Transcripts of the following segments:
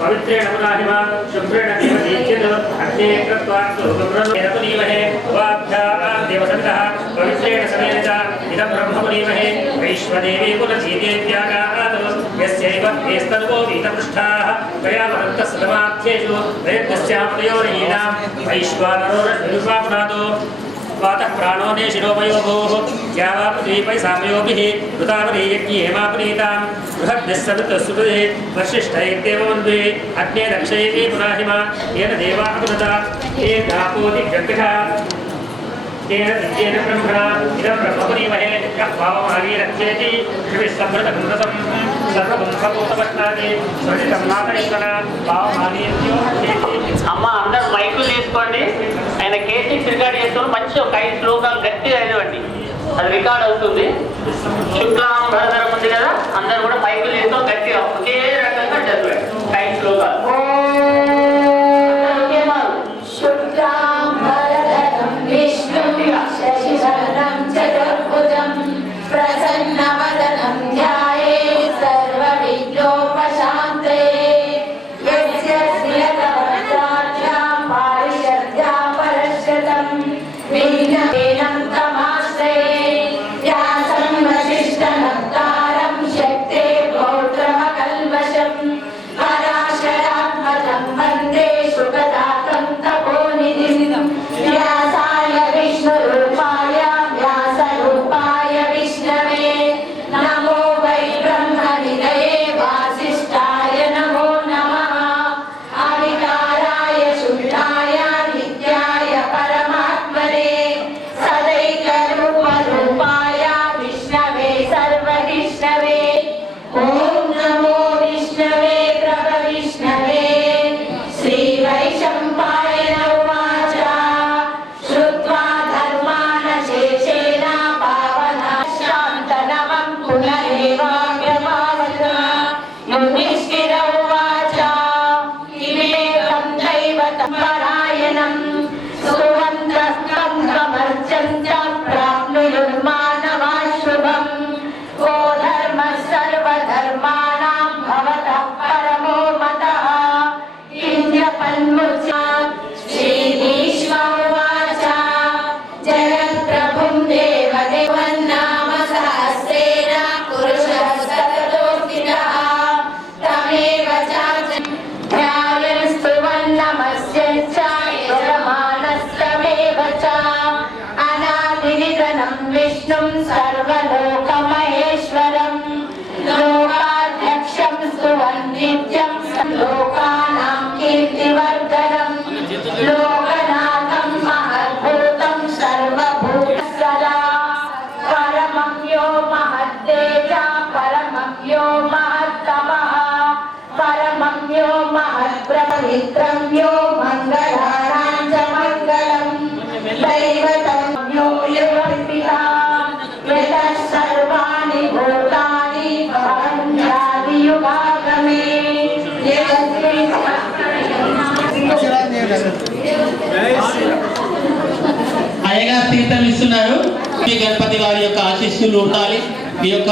पवित्रेण पुनाहिमा शुभ्रेण देवदीक्षित अग्ने कृत्वान्तुमहे देवसवितः पवित्रेण समेत इदं ब्रह्मपुरीमहे वैश्वदेवी कुलजीदेव्यागात् यस्यैव एस्तर्वो वीतपृष्ठाः प्रयावरन्तः सदमाध्येषु वैद्यस्यामतयोरीणां वैश्वानरो रश्मिरुपापुनादो वातः प्राणो ने शिरोपयोगोः द्यावा पृथ्वीपै सामयोभिः ऋतावरी यज्ञे हेमापनीतां बृहद्यस्सवितुः वसिष्ठैर्देववन्धुः अग्ने दक्षैः पुनाहिमा येन देवा अमृता ये धापोदिव्यग्रः तेन विद्येन ब्रह्मणा इदं ब्रह्मपुरीमहे यः भावमानीरक्षेति विश्वमृतघृतम् सर्वबुंसभूतपश्चादि स्मृतितं मातरीश्वर भावमानीर्यो అమ్మ అందరూ మైకులు తీసుకోండి. ఆయన కేసెస్ రికార్డ్ చేసుకొని మంచి ఒక 5 శ్లోకాలు గట్టిగా చదవండి, అది రికార్డ్ అవుతుంది. శుక్లాం భరధరం ఉంది కదా, అందరూ కూడా మైకులు తీసుకొని గట్టిగా ఒకే రకంగా చదవండి 5 శ్లోకాలు. అయ్యగా తీర్థం ఇస్తున్నారు. మీ గణపతి వారి యొక్క ఆశీస్సులు ఉండాలి, మీ యొక్క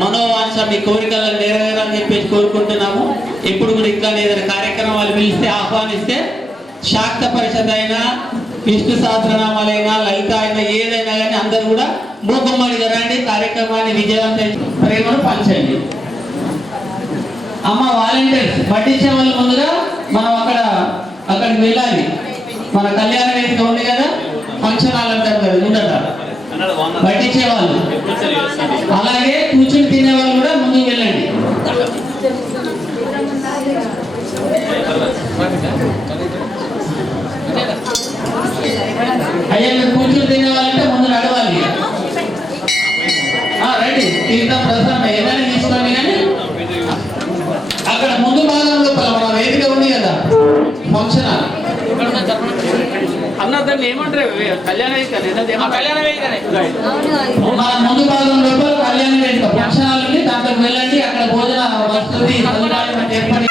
మనోవాంఛ మీ కోరికలను నెరవేరాలని చెప్పేసి కోరుకుంటున్నాము. ఇప్పుడు కూడా ఇంకా ఏదైనా కార్యక్రమాలు పిలిస్తే ఆహ్వానిస్తే శాక్త పరిషత్ అయినా విష్ణు సహస్రనామాలైనా లలిత అయినా ఏదైనా కానీ అందరూ కూడా మూకమ్మడిగా రండి, కార్యక్రమాన్ని విజయవంతం ప్రేమను పంచండి. అమ్మ వాలంటీర్స్ పట్టించే వాళ్ళు ముందుగా మనం అక్కడికి వెళ్ళాలి. మన కళ్యాణ వేదిక ఉంది కదా, ఫంక్షన్ హాల్ అంటారు కదా, ముందట పట్టించే వాళ్ళు, అలాగే కూర్చుని తినే వాళ్ళు కూడా ముందుకు వెళ్ళండి. అయ్యా మీరు కూర్చుని తినే వాళ్ళంటే ముందు నడవాలి. రండి, తీర్థం ప్రసాదం ఏదైనా తీసుకోండి. కానీ అక్కడ ముందు భాగంలో మన వేదిక ఉంది కదా ఫంక్షన్ హాల్, అన్నదండి ఏమంటారు కళ్యాణ వేదికనే మన ముందు భాగం లోపల కళ్యాణ వేదిక ఫంక్షన్ ఉంది, దాంట్లోకి వెళ్ళండి. అక్కడ భోజన వసతి సదుపాయం ఏర్పడి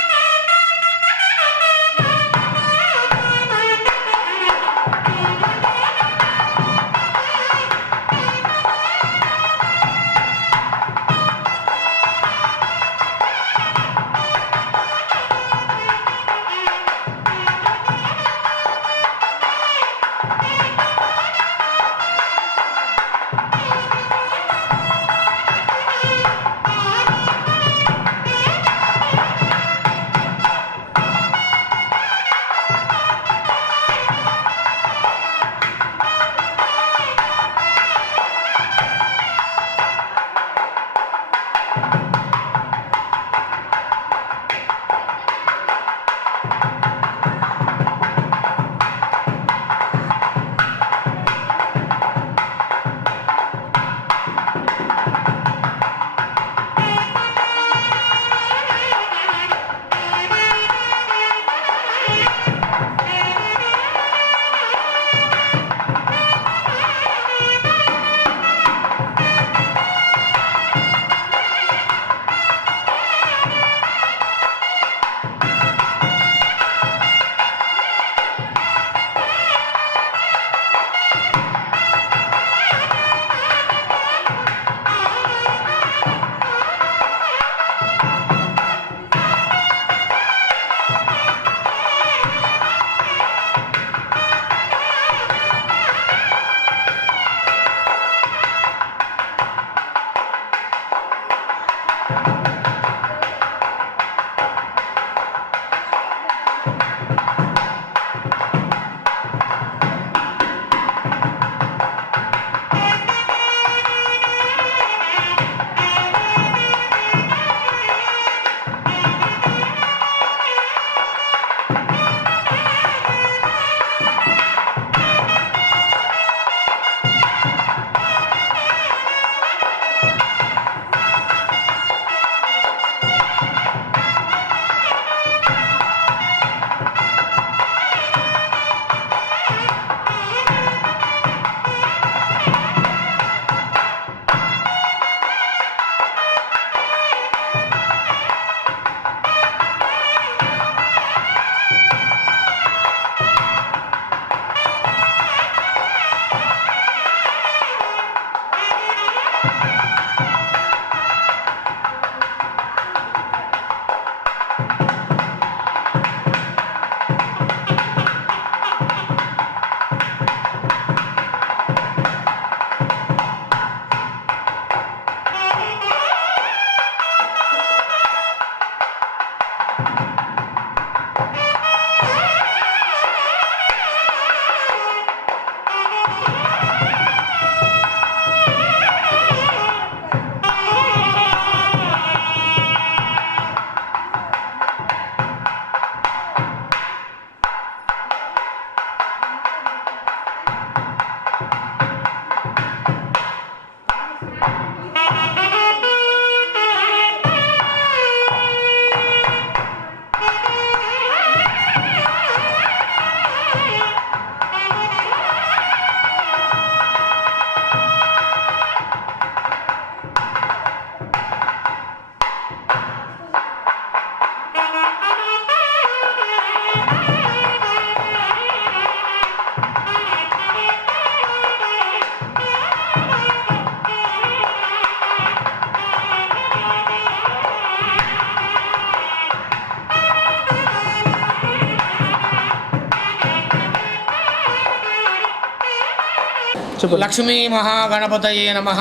లక్ష్మీ మహాగణపతయే నమః.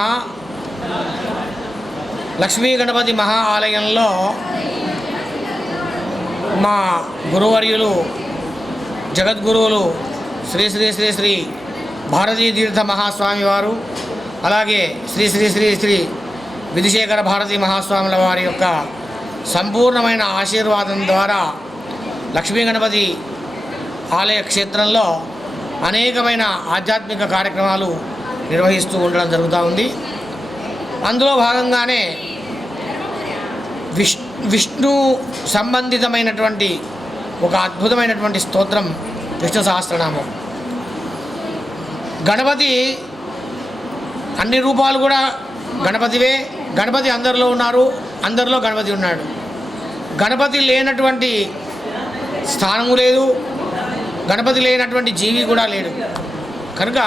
లక్ష్మీ గణపతి మహా ఆలయంలో మా గురువర్యులు జగద్గురువులు శ్రీ శ్రీ శ్రీ శ్రీ భారతీ తీర్థ మహాస్వామి వారు, అలాగే శ్రీ శ్రీ శ్రీ శ్రీ విధుశేఖర భారతీ మహాస్వాముల వారి యొక్క సంపూర్ణమైన ఆశీర్వాదం ద్వారా లక్ష్మీ గణపతి ఆలయ క్షేత్రంలో అనేకమైన ఆధ్యాత్మిక కార్యక్రమాలు నిర్వహిస్తూ ఉండడం జరుగుతూ ఉంది. అందులో భాగంగానే విష్ణు సంబంధితమైనటువంటి ఒక అద్భుతమైనటువంటి స్తోత్రం విష్ణు సహస్రనామం. గణపతి అన్ని రూపాలు కూడా గణపతివే. గణపతి అందరిలో ఉన్నారు, అందరిలో గణపతి ఉన్నాడు. గణపతి లేనటువంటి స్థానము లేదు, గణపతి లేనటువంటి జీవి కూడా లేడు. కనుక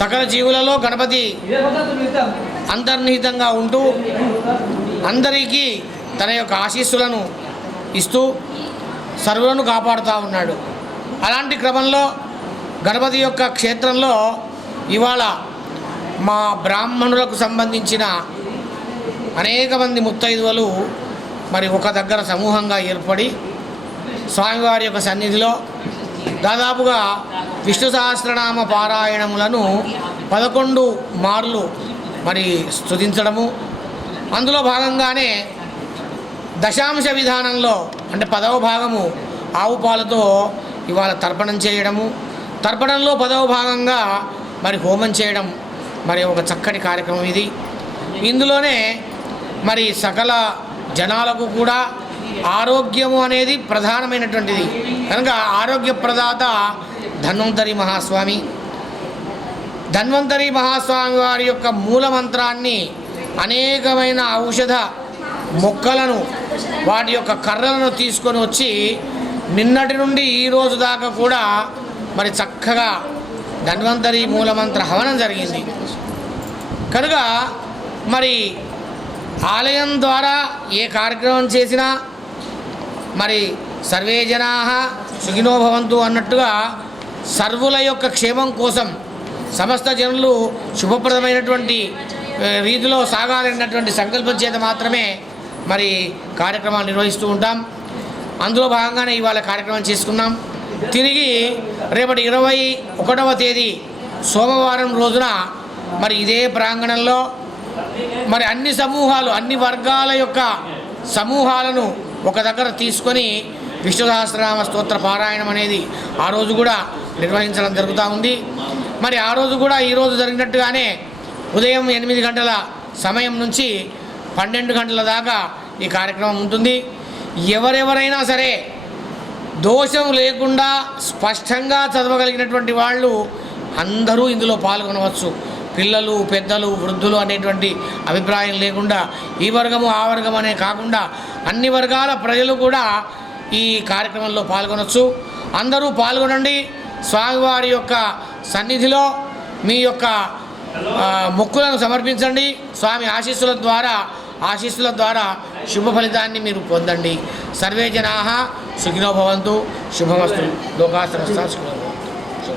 సకల జీవులలో గణపతి అంతర్నిహితంగా ఉంటూ అందరికీ తన యొక్క ఆశీస్సులను ఇస్తూ సర్వులను కాపాడుతూ ఉన్నాడు. అలాంటి క్రమంలో గణపతి యొక్క క్షేత్రంలో ఇవాళ మా బ్రాహ్మణులకు సంబంధించిన అనేక మంది ముత్తైదువలు మరి ఒక దగ్గర సమూహంగా ఏర్పడి స్వామివారి యొక్క సన్నిధిలో దాదాపుగా విష్ణు సహస్రనామ పారాయణములను 11 మార్లు మరి స్తుతించడము, అందులో భాగంగానే దశాంశ విధానంలో అంటే 10వ భాగము ఆవు పాలతో ఇవాళ తర్పణం చేయడము, తర్పణంలో 10వ భాగంగా మరి హోమం చేయడం మరి ఒక చక్కటి కార్యక్రమం ఇది. ఇందులోనే మరి సకల జనాలకు కూడా ఆరోగ్యము అనేది ప్రధానమైనటువంటిది. కనుక ఆరోగ్య ప్రదాత ధన్వంతరి మహాస్వామి. ధన్వంతరి మహాస్వామి వారి యొక్క మూల మంత్రాన్ని అనేకమైన ఔషధ మొక్కలను వాటి యొక్క కర్రలను తీసుకొని వచ్చి నిన్నటి నుండి ఈ రోజు దాకా కూడా మరి చక్కగా ధన్వంతరి మూలమంత్ర హవనం జరిగింది. కనుక మరి ఆలయం ద్వారా ఏ కార్యక్రమం చేసినా మరి సర్వే జనాః సుఖినో భవంతు అన్నట్టుగా సర్వుల యొక్క క్షేమం కోసం సమస్త జనులు శుభప్రదమైనటువంటి రీతిలో సాగాలన్నటువంటి సంకల్పం చేత మాత్రమే మరి కార్యక్రమాలు నిర్వహిస్తూ ఉంటాం. అందులో భాగంగానే ఇవాళ కార్యక్రమం చేసుకున్నాం. తిరిగి రేపటి 21వ తేదీ సోమవారం రోజున మరి ఇదే ప్రాంగణంలో మరి అన్ని సమూహాలు, అన్ని వర్గాల యొక్క సమూహాలను ఒక దగ్గర తీసుకొని విష్ణు సహస్రనామ స్తోత్ర పారాయణం అనేది ఆ రోజు కూడా నిర్వహించడం జరుగుతూ ఉంది. మరి ఆ రోజు కూడా ఈరోజు జరిగినట్టుగానే ఉదయం 8 గంటల సమయం నుంచి 12 గంటల దాకా ఈ కార్యక్రమం ఉంటుంది. ఎవరెవరైనా సరే దోషం లేకుండా స్పష్టంగా చదవగలిగినటువంటి వాళ్ళు అందరూ ఇందులో పాల్గొనవచ్చు. పిల్లలు, పెద్దలు, వృద్ధులు అనేటువంటి అభిప్రాయం లేకుండా ఈ వర్గము ఆ వర్గం అనే కాకుండా అన్ని వర్గాల ప్రజలు కూడా ఈ కార్యక్రమంలో పాల్గొనవచ్చు. అందరూ పాల్గొనండి. స్వామివారి యొక్క సన్నిధిలో మీ యొక్క మొక్కులను సమర్పించండి. స్వామి ఆశీస్సుల ద్వారా శుభ ఫలితాన్ని మీరు పొందండి. సర్వే జనాః సుఖినో భవంతు. శుభమస్తు. లోకా సమస్తా సుఖినో భవంతు.